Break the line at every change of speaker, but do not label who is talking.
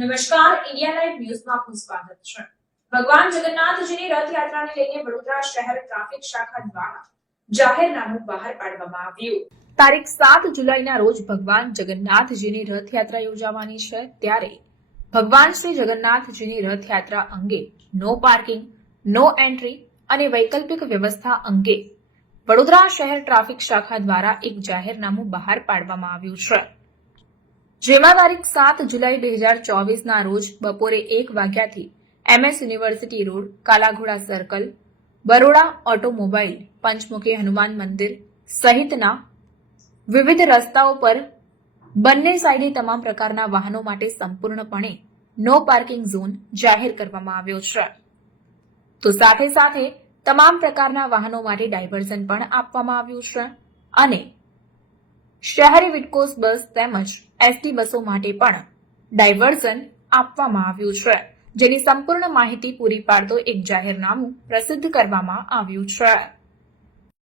નમસ્કાર, India live ન્યૂઝમાં આપનું સ્વાગત છે. ભગવાન જગન્નાથજીની રથયાત્રાને લઈને વડોદરા શહેર ટ્રાફિક શાખા દ્વારા જાહેરનામું બહાર પાડવામાં આવ્યું. તારીખ સાત જુલાઈના રોજ ભગવાન જગન્નાથજીની રથયાત્રા યોજાવાની છે. ત્યારે ભગવાન શ્રી જગન્નાથજીની રથયાત્રા અંગે નો પાર્કિંગ, નો એન્ટ્રી અને વૈકલ્પિક વ્યવસ્થા અંગે વડોદરા શહેર ટ્રાફિક શાખા દ્વારા એક જાહેરનામું બહાર પાડવામાં આવ્યું છે. જેમાં તારીખ સાત જુલાઈ બે હજાર ચોવીસના રોજ બપોરે એક વાગ્યાથી MS university road, Kalaghoda circle Baroda automobile, Panchmukhi Hanuman મંદિર સહિતના વિવિધ રસ્તાઓ પર બંને સાઈડે તમામ પ્રકારના વાહનો માટે સંપૂર્ણપણે નો પાર્કિંગ ઝોન જાહેર કરવામાં આવ્યો છે. તો સાથે સાથે તમામ પ્રકારના વાહનો માટે ડાયવર્ઝન પણ આપવામાં આવ્યું છે અને શહેરી વિટકોસ બસ તેમજ એસટી બસો માટે પણ ડાયવર્ઝન આપવામાં આવ્યું છે, જેની સંપૂર્ણ માહિતી પૂરી પાડતો એક જાહેરનામું પ્રસિદ્ધ કરવામાં આવ્યું છે.